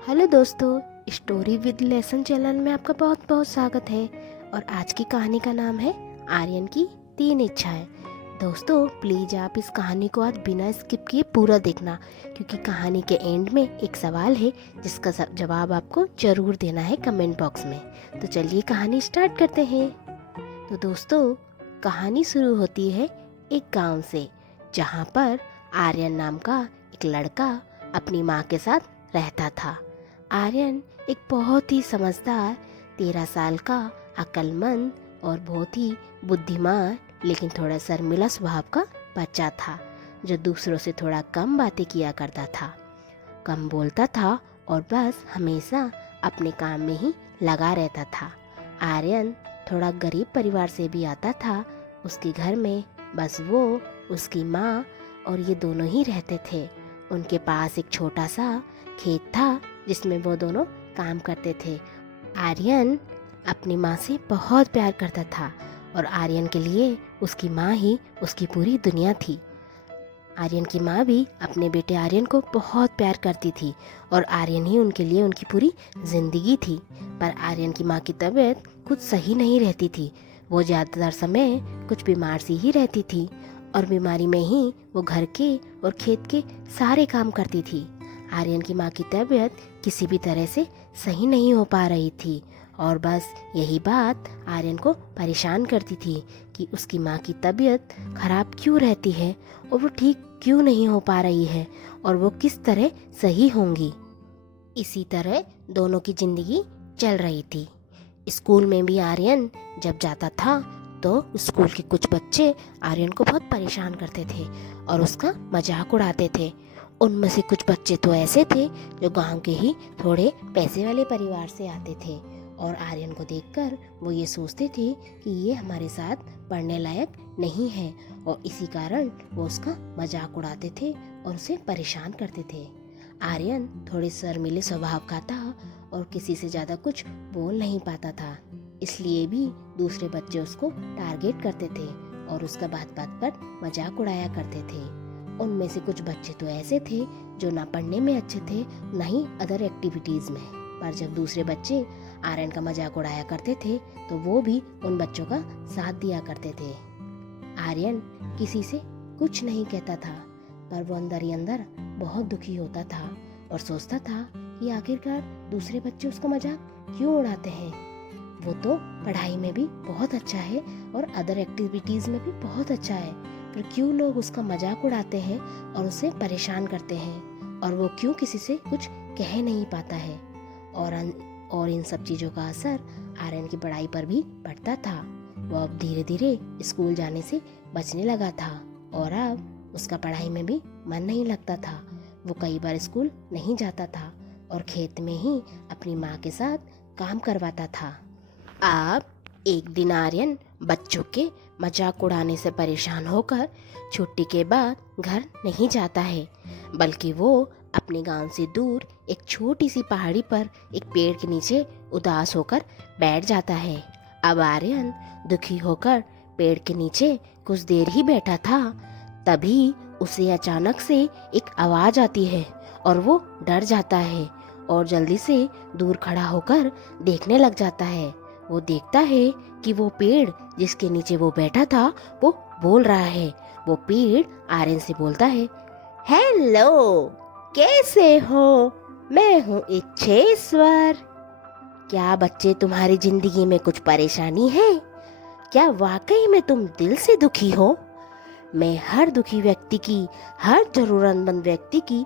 Hello दोस्तों, story with lesson channel में आपका बहुत बहुत स्वागत है। और आज की कहानी का नाम है आर्यन की 3 इच्छाएं। दोस्तों प्लीज़ आप इस कहानी को आज बिना स्किप किए पूरा देखना, क्योंकि कहानी के एंड में एक सवाल है जिसका जवाब आपको ज़रूर देना है कमेंट बॉक्स में। तो चलिए कहानी स्टार्ट करते हैं। तो दोस्तों कहानी शुरू होती है एक गांव से, जहां पर आर्यन नाम का एक लड़का अपनी माँ के साथ रहता था। आर्यन एक बहुत ही समझदार 13 साल का अक्लमंद और बहुत ही बुद्धिमान लेकिन थोड़ा शर्मीला स्वभाव का बच्चा था, जो दूसरों से थोड़ा कम बातें किया करता था, कम बोलता था और बस हमेशा अपने काम में ही लगा रहता था। आर्यन थोड़ा गरीब परिवार से भी आता था। उसके घर में बस वो, उसकी माँ और ये दोनों ही रहते थे। उनके पास एक छोटा सा खेत था जिसमें वो दोनों काम करते थे। आर्यन अपनी माँ से बहुत प्यार करता था और आर्यन के लिए उसकी माँ ही उसकी पूरी दुनिया थी। आर्यन की माँ भी अपने बेटे आर्यन को बहुत प्यार करती थी और आर्यन ही उनके लिए उनकी पूरी जिंदगी थी। पर आर्यन की माँ की तबीयत कुछ सही नहीं रहती थी। वो ज़्यादातर समय कुछ बीमार सी ही रहती थी और बीमारी में ही वो घर के और खेत के सारे काम करती थी। आर्यन की माँ की तबीयत किसी भी तरह से सही नहीं हो पा रही थी और बस यही बात आर्यन को परेशान करती थी कि उसकी माँ की तबीयत खराब क्यों रहती है और वो ठीक क्यों नहीं हो पा रही है और वो किस तरह सही होंगी। इसी तरह दोनों की जिंदगी चल रही थी। स्कूल में भी आर्यन जब जाता था तो स्कूल के कुछ बच्चे आर्यन को बहुत परेशान करते थे और उसका मजाक उड़ाते थे। उनमें से कुछ बच्चे तो ऐसे थे जो गांव के ही थोड़े पैसे वाले परिवार से आते थे और आर्यन को देखकर वो ये सोचते थे कि ये हमारे साथ पढ़ने लायक नहीं है और इसी कारण वो उसका मजाक उड़ाते थे और उसे परेशान करते थे। आर्यन थोड़े शर्मीले स्वभाव का था और किसी से ज़्यादा कुछ बोल नहीं पाता था, इसलिए भी दूसरे बच्चे उसको टारगेट करते थे और उसका बात बात पर मजाक उड़ाया करते थे। उनमें से कुछ बच्चे तो ऐसे थे जो ना पढ़ने में अच्छे थे, ना ही अदर एक्टिविटीज़ में। पर जब दूसरे बच्चे आर्यन का मजाक उड़ाया करते थे तो वो भी उन बच्चों का साथ दिया करते थे। आर्यन किसी से कुछ नहीं कहता था, पर वो अंदर ही अंदर बहुत दुखी होता था और सोचता था कि आखिरकार दूसरे बच्चे उसका मजाक क्यों उड़ाते हैं। वो तो पढ़ाई में भी बहुत अच्छा है और अदर एक्टिविटीज़ में भी बहुत अच्छा है, फिर क्यों लोग उसका मजाक उड़ाते हैं और उसे परेशान करते हैं और वो क्यों किसी से कुछ कह नहीं पाता है। और इन सब चीज़ों का असर आर्यन की पढ़ाई पर भी पड़ता था। वो अब धीरे धीरे स्कूल जाने से बचने लगा था और अब उसका पढ़ाई में भी मन नहीं लगता था। वो कई बार स्कूल नहीं जाता था और खेत में ही अपनी माँ के साथ काम करवाता था। अब एक दिन आर्यन बच्चों के मजाक उड़ाने से परेशान होकर छुट्टी के बाद घर नहीं जाता है, बल्कि वो अपने गांव से दूर एक छोटी सी पहाड़ी पर एक पेड़ के नीचे उदास होकर बैठ जाता है। अब आर्यन दुखी होकर पेड़ के नीचे कुछ देर ही बैठा था, तभी उसे अचानक से एक आवाज आती है और वो डर जाता है और जल्दी से दूर खड़ा होकर देखने लग जाता है। वो देखता है कि वो पेड़ जिसके नीचे वो बैठा था वो बोल रहा है। वो पेड़ आर्यन से बोलता है, हेलो, कैसे हो? मैं हूँ इच्छेश्वर। क्या बच्चे तुम्हारी जिंदगी में कुछ परेशानी है? क्या वाकई में तुम दिल से दुखी हो? मैं हर दुखी व्यक्ति की, हर जरूरतमंद व्यक्ति की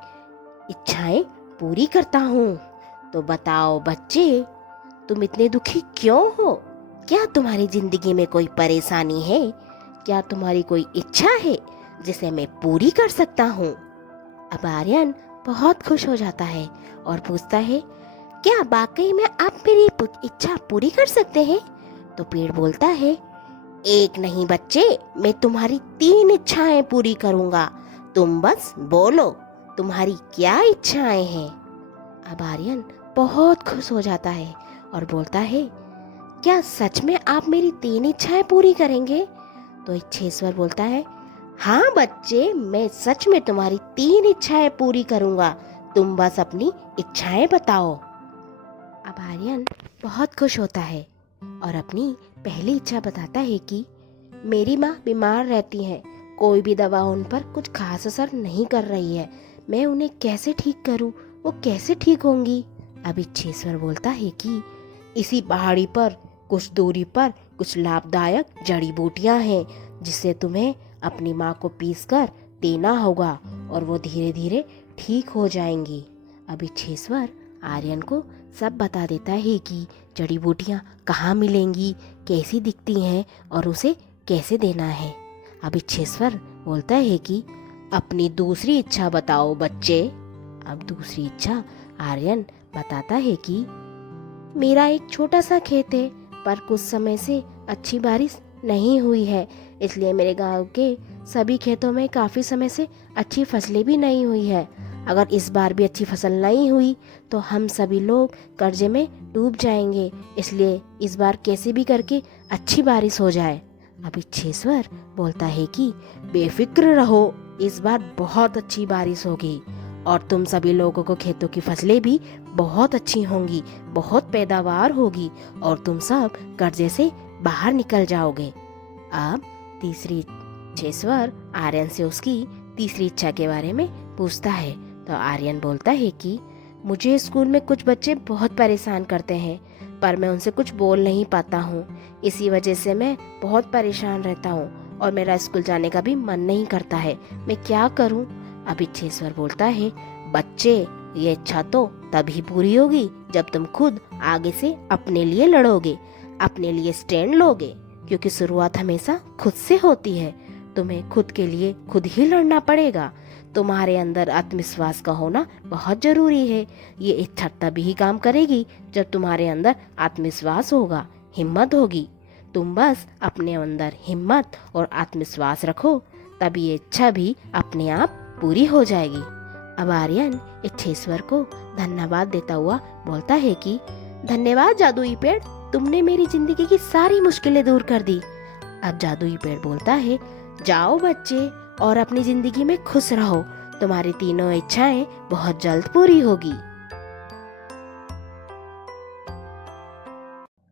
इच्छाएं पूरी करता हूँ। तो बताओ बच्चे, तुम इतने दुखी क्यों हो? क्या तुम्हारी जिंदगी में कोई परेशानी है? क्या तुम्हारी कोई इच्छा है जिसे मैं पूरी कर सकता हूँ? अब आर्यन बहुत खुश हो जाता है और पूछता है, क्या वाकई में आप मेरी इच्छा पूरी कर सकते हैं? तो पेड़ बोलता है, एक नहीं बच्चे, मैं तुम्हारी 3 इच्छाएं पूरी करूंगा। तुम बस बोलो, तुम्हारी क्या इच्छाएं हैं? अब आर्यन बहुत खुश हो जाता है और बोलता है, क्या सच में आप मेरी 3 इच्छाएं पूरी करेंगे? तो इच्छेश्वर बोलता है, हाँ बच्चे, मैं सच में तुम्हारी 3 इच्छाएं पूरी करूंगा। तुम बस अपनी इच्छाएं बताओ। अब आर्यन बहुत खुश होता है और अपनी पहली इच्छा बताता है कि मेरी माँ बीमार रहती हैं, कोई भी दवा उन पर कुछ खास असर नहीं कर रही है, मैं उन्हें कैसे ठीक करूँ, वो कैसे ठीक होंगी। अब इच्छेश्वर बोलता है कि इसी पहाड़ी पर कुछ दूरी पर कुछ लाभदायक जड़ी बूटियाँ हैं, जिससे तुम्हें अपनी माँ को पीसकर देना होगा और वो धीरे धीरे ठीक हो जाएंगी। अब इच्छेश्वर आर्यन को सब बता देता है कि जड़ी बूटियाँ कहाँ मिलेंगी, कैसी दिखती हैं और उसे कैसे देना है। अब इच्छेश्वर बोलता है कि अपनी दूसरी इच्छा बताओ बच्चे। अब दूसरी इच्छा आर्यन बताता है कि मेरा एक छोटा सा खेत है, पर कुछ समय से अच्छी बारिश नहीं हुई है, इसलिए मेरे गांव के सभी खेतों में काफ़ी समय से अच्छी फसलें भी नहीं हुई है। अगर इस बार भी अच्छी फसल नहीं हुई तो हम सभी लोग कर्जे में डूब जाएंगे, इसलिए इस बार कैसे भी करके अच्छी बारिश हो जाए। अब इच्छेश्वर बोलता है कि बेफिक्र रहो, इस बार बहुत अच्छी बारिश होगी और तुम सभी लोगों को खेतों की फसलें भी बहुत अच्छी होंगी, बहुत पैदावार होगी और तुम सब कर्जे से बाहर निकल जाओगे। अब तीसरी इच्छेश्वर आर्यन से उसकी तीसरी इच्छा के बारे में पूछता है तो आर्यन बोलता है कि मुझे स्कूल में कुछ बच्चे बहुत परेशान करते हैं, पर मैं उनसे कुछ बोल नहीं पाता हूँ, इसी वजह से मैं बहुत परेशान रहता हूँ और मेरा स्कूल जाने का भी मन नहीं करता है, मैं क्या करूँ। अब इच्छेश्वर बोलता है बच्चे, ये इच्छा तो तभी पूरी होगी जब तुम खुद आगे से अपने लिए लड़ोगे, अपने लिए स्टैंड लोगे, क्योंकि शुरुआत हमेशा खुद से होती है। तुम्हें खुद के लिए खुद ही लड़ना पड़ेगा। तुम्हारे अंदर आत्मविश्वास का होना बहुत जरूरी है। ये इच्छा तभी काम करेगी जब तुम्हारे अंदर आत्मविश्वास होगा, हिम्मत होगी। तुम बस अपने अंदर हिम्मत और आत्मविश्वास रखो, तभी ये इच्छा भी अपने आप पूरी हो जाएगी। अब आर्यन इच्छेश्वर को धन्यवाद देता हुआ बोलता है कि धन्यवाद जादुई पेड़, तुमने मेरी जिंदगी की सारी मुश्किलें दूर कर दी। अब जादुई पेड़ बोलता है जाओ बच्चे और अपनी जिंदगी में खुश रहो, तुम्हारी तीनों इच्छाएं बहुत जल्द पूरी होगी।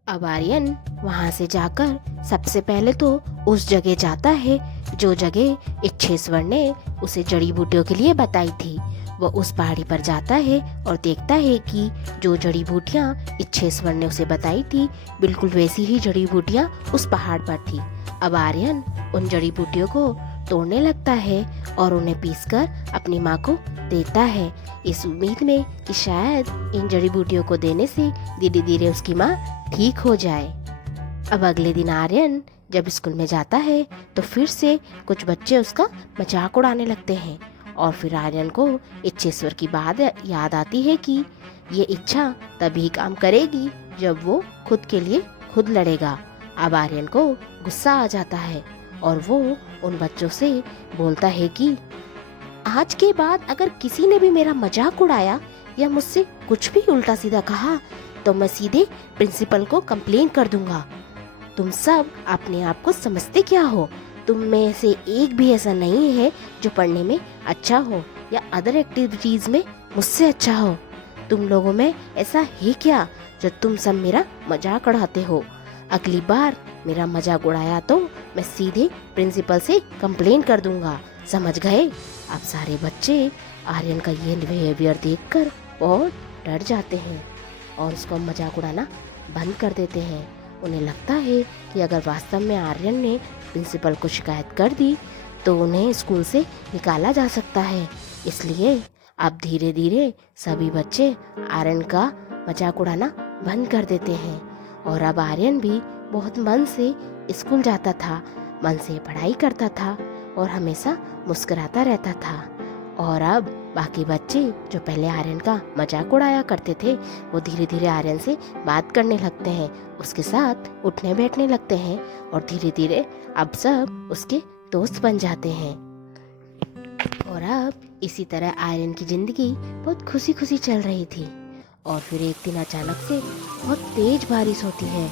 अब आर्यन वहां से जाकर सबसे पहले तो उस जगह जाता है जो जगह इच्छेश्वर ने उसे जड़ी बूटियों के लिए बताई थी। वो उस पहाड़ी पर जाता है और देखता है कि जो जड़ी बूटियाँ इच्छेश्वर ने उसे बताई थी, बिल्कुल वैसी ही जड़ी बूटियाँ उस पहाड़ पर थी। अब आर्यन उन जड़ी बूटियों को तोड़ने लगता है और उन्हें पीसकर अपनी माँ को देता है, इस उम्मीद में कि शायद इन जड़ी बूटियों को देने से धीरे धीरे उसकी माँ ठीक हो जाए। अब अगले दिन आर्यन जब स्कूल में जाता है तो फिर से कुछ बच्चे उसका मजाक उड़ाने लगते हैं और फिर आर्यन को इच्छेश्वर की बात याद आती है कि ये इच्छा तभी काम करेगी जब वो खुद के लिए खुद लड़ेगा। अब आर्यन को गुस्सा आ जाता है और वो उन बच्चों से बोलता है कि आज के बाद अगर किसी ने भी मेरा मजाक उड़ाया या मुझसे कुछ भी उल्टा सीधा कहा तो मैं सीधे प्रिंसिपल को कंप्लेन कर दूंगा। तुम सब अपने आप को समझते क्या हो? तुम में से एक भी ऐसा नहीं है जो पढ़ने में अच्छा हो या अदर एक्टिविटीज में मुझसे अच्छा हो। तुम लोगों में ऐसा है क्या जो तुम सब मेरा मजाक उड़ाते हो? अगली बार मेरा मजाक उड़ाया तो मैं सीधे प्रिंसिपल से कंप्लेन कर दूंगा, समझ गए? अब सारे बच्चे आर्यन का ये बिहेवियर देखकर बहुत डर जाते हैं और उसको मजाक उड़ाना बंद कर देते हैं। उन्हें लगता है कि अगर वास्तव में आर्यन ने प्रिंसिपल को शिकायत कर दी तो उन्हें स्कूल से निकाला जा सकता है। इसलिए अब धीरे धीरे सभी बच्चे आर्यन का मजाक उड़ाना बंद कर देते हैं और अब आर्यन भी बहुत मन से स्कूल जाता था, मन से पढ़ाई करता था और हमेशा मुस्कुराता रहता था। और अब बाकी बच्चे जो पहले आर्यन का मजाक उड़ाया करते थे वो धीरे धीरे आर्यन से बात करने लगते हैं, उसके साथ उठने बैठने लगते हैं और धीरे धीरे अब सब उसके दोस्त बन जाते हैं। और अब इसी तरह आर्यन की जिंदगी बहुत खुशी खुशी चल रही थी और फिर एक दिन अचानक से बहुत तेज बारिश होती है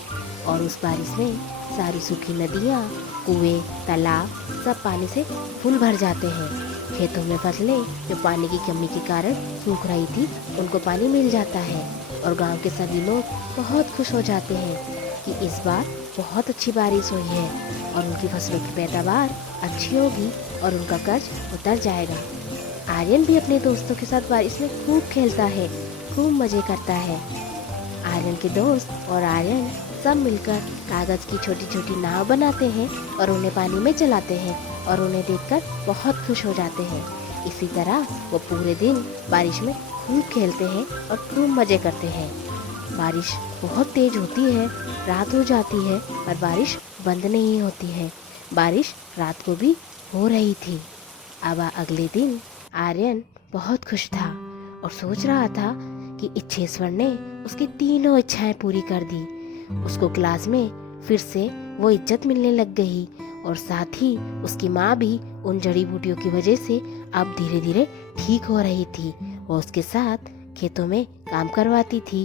और उस बारिश में सारी सूखी नदियाँ, कुएं, तालाब सब पानी से फुल भर जाते हैं। खेतों में फसलें जो पानी की कमी के कारण सूख रही थी, उनको पानी मिल जाता है और गांव के सभी लोग बहुत खुश हो जाते हैं कि इस बार बहुत अच्छी बारिश हुई है और उनकी फसलों की पैदावार अच्छी होगी और उनका कर्ज उतर जाएगा। आर्यन भी अपने दोस्तों के साथ बारिश में खूब खेलता है, खूब मज़े करता है। आर्यन के दोस्त और आर्यन सब मिलकर कागज़ की छोटी छोटी नाव बनाते हैं और उन्हें पानी में चलाते हैं और उन्हें देखकर बहुत खुश हो जाते हैं। इसी तरह वो पूरे दिन बारिश में खूब खेलते हैं और खूब मज़े करते हैं। बारिश बहुत तेज होती है, रात हो जाती है पर बारिश बंद नहीं होती है। बारिश रात को भी हो रही थी। अब अगले दिन आर्यन बहुत खुश था और सोच रहा था कि इच्छेश्वर ने उसकी तीनों इच्छाएं पूरी कर दी। उसको क्लास में फिर से वो इज्जत मिलने लग गई और साथ ही उसकी माँ भी उन जड़ी बूटियों की वजह से अब धीरे धीरे ठीक हो रही थी। वो उसके साथ खेतों में काम करवाती थी।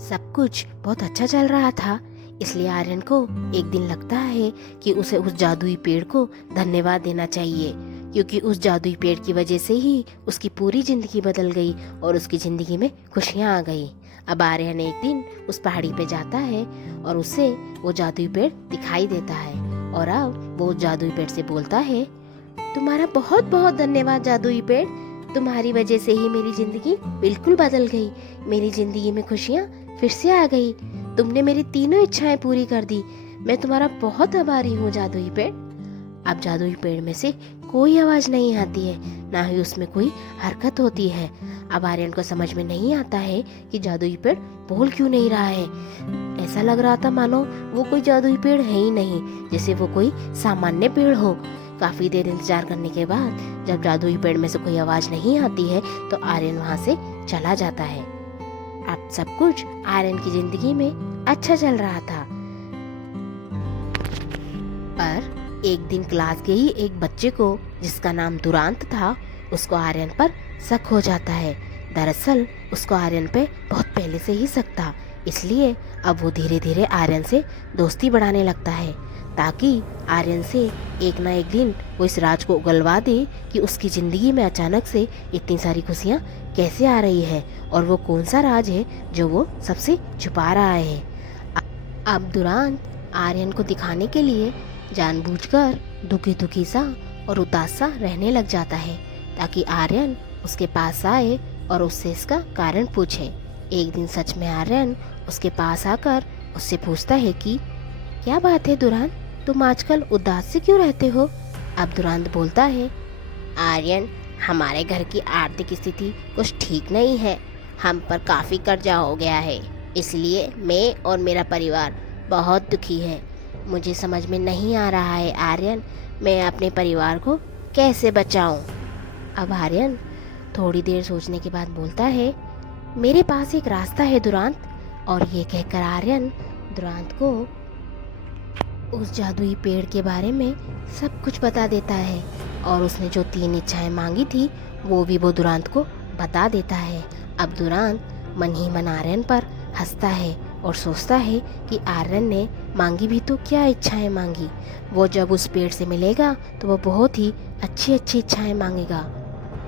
सब कुछ बहुत अच्छा चल रहा था। इसलिए आर्यन को एक दिन लगता है कि उसे उस जादुई पेड़ को धन्यवाद देना चाहिए, क्योंकि उस जादुई पेड़ की वजह से ही उसकी पूरी जिंदगी बदल गई और उसकी जिंदगी में खुशियाँ आ गई। अब आर्यन एक दिन उस पहाड़ी पे जाता है और उसे वो जादुई पेड़ दिखाई देता है और अब वो जादुई पेड़ से बोलता है, तुम्हारा बहुत बहुत धन्यवाद जादुई पेड़, तुम्हारी वजह से ही मेरी जिंदगी बिल्कुल बदल गई। मेरी जिंदगी में खुशियाँ फिर से आ गई। तुमने मेरी तीनों इच्छाएं पूरी कर दी। मैं तुम्हारा बहुत आभारी हूँ जादुई पेड़। अब जादुई पेड़ में से कोई आवाज नहीं आती है, ना ही उसमें कोई हरकत होती है। अब आर्यन को समझ में नहीं आता है कि जादुई पेड़ बोल क्यों नहीं रहा है। ऐसा लग रहा था मानो वो कोई जादुई पेड़ है ही नहीं, जैसे वो कोई सामान्य पेड़ हो। काफी देर इंतजार करने के बाद जब जादुई पेड़ में से कोई आवाज नहीं आती है तो आर्यन वहां से चला जाता है। अब सब कुछ आर्यन की जिंदगी में अच्छा चल रहा था। पर एक दिन क्लास के ही एक बच्चे को, जिसका नाम दुरांत था, उसको आर्यन पर शक हो जाता है। दरअसल उसको आर्यन पे बहुत पहले से ही शक था, इसलिए अब वो धीरे धीरे आर्यन से दोस्ती बढ़ाने लगता है ताकि आर्यन से एक ना एक दिन वो इस राज को उगलवा दे कि उसकी ज़िंदगी में अचानक से इतनी सारी खुशियाँ कैसे आ रही है और वो कौन सा राज है जो वो सबसे छुपा रहा है। अब दुरांत आर्यन को दिखाने के लिए जानबूझकर दुखी दुखी सा और उदास सा रहने लग जाता है ताकि आर्यन उसके पास आए और उससे इसका कारण पूछे। एक दिन सच में आर्यन उसके पास आकर उससे पूछता है कि क्या बात है दुरांत, तुम आजकल उदास से क्यों रहते हो। अब दुरांत बोलता है, आर्यन, हमारे घर की आर्थिक स्थिति कुछ ठीक नहीं है। हम पर काफ़ी कर्जा हो गया है, इसलिए मैं और मेरा परिवार बहुत दुखी है। मुझे समझ में नहीं आ रहा है आर्यन, मैं अपने परिवार को कैसे बचाऊं। अब आर्यन थोड़ी देर सोचने के बाद बोलता है, मेरे पास एक रास्ता है दुरांत। और ये कहकर आर्यन दुरांत को उस जादुई पेड़ के बारे में सब कुछ बता देता है और उसने जो 3 इच्छाएं मांगी थी वो भी वो दुरांत को बता देता है। अब दुरांत मन ही मन आर्यन पर हंसता है और सोचता है कि आर्यन ने मांगी भी तो क्या इच्छाएं मांगी। वो जब उस पेड़ से मिलेगा तो वो बहुत ही अच्छी अच्छी इच्छाएं मांगेगा।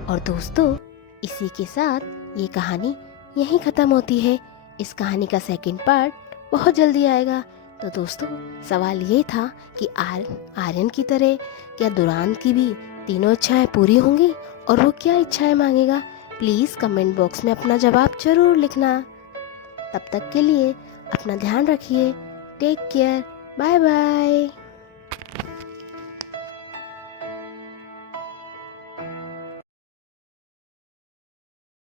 और दोस्तों, इसी के साथ ये कहानी यहीं ख़त्म होती है। इस कहानी का सेकंड पार्ट बहुत जल्दी आएगा। तो दोस्तों, सवाल ये था कि आर्यन की तरह क्या दुरांत की भी तीनों इच्छाएं पूरी होंगी और वो क्या इच्छाएं मांगेगा। प्लीज़ कमेंट बॉक्स में अपना जवाब जरूर लिखना। तब तक के लिए अपना ध्यान रखिए। Take care. Bye bye.